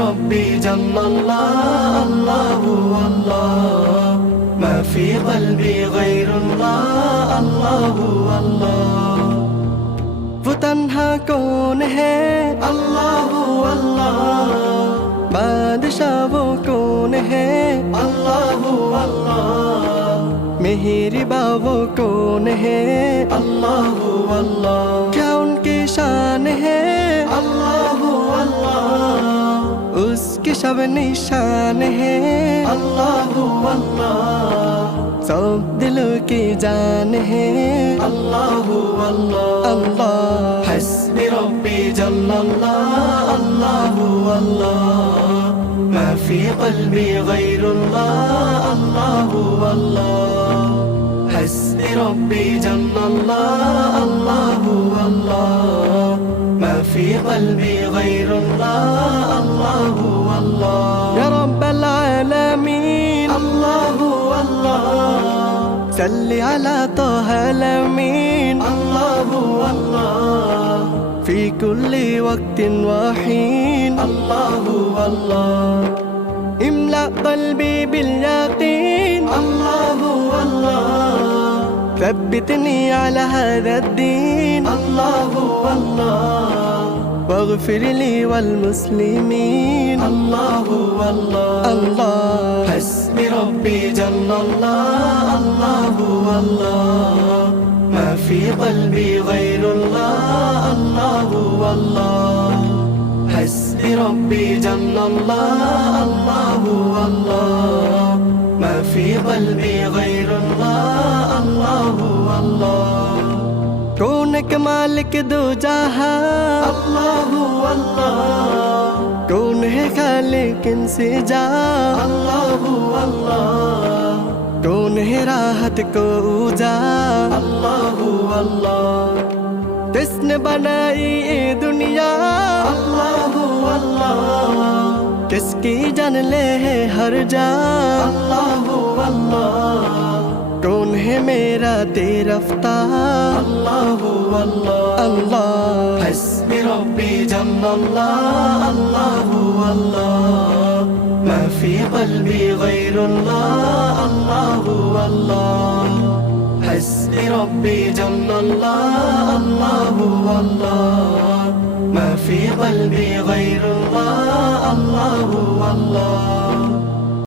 ربي جل الله الله الله ما في قلبي غير الله الله الله वो तन्हा कौन है अल्लाह अल्लाह बादशाह वो कौन है अल्लाह अल्लाह मेहरबा वो कौन है अल्लाह अल्लाह क्या उनकी शान है अल्लाह अल्लाह उसके सब निशान है अल्लाह अल्लाह सब दिलों की जान है अल्लाह अल्लाह अल्लाह हस्बी रब्बी जल्लल्लाह अल्लाह अल्लाह ما في قلبي غير الله الله الله حسبي ربي جل الله الله الله ما في قلبي غير الله الله الله يا رب العالمين الله الله صل على طه الأمين الله الله في كل وقت وحين الله الله املأ قلبي باليقين الله الله ثبتني على هذا الدين الله الله واغفر لي والمسلمين الله الله الله حسبي ربي جل الله الله الله ما في قلبي غير الله الله الله حسبي ربي جل الله الله الله ما في قلبي غير الله الله الله كونك مالك دو جہاں اللہ اللہ کون ہے خالق ان سے جا اللہ اللہ کون ہے راحت کو جا اللہ اللہ کس نے بنائی یہ دنیا اللہ اللہ کس کی جان لے ہے ہر جا اللہ اللہ کون ہے میرا رفتہ اللہ اللہ اللہ حسبی ربی جل اللہ اللہ اللہ ما في قلبي غير الله الله الله حسبي ربي جل الله الله الله ما في قلبي غير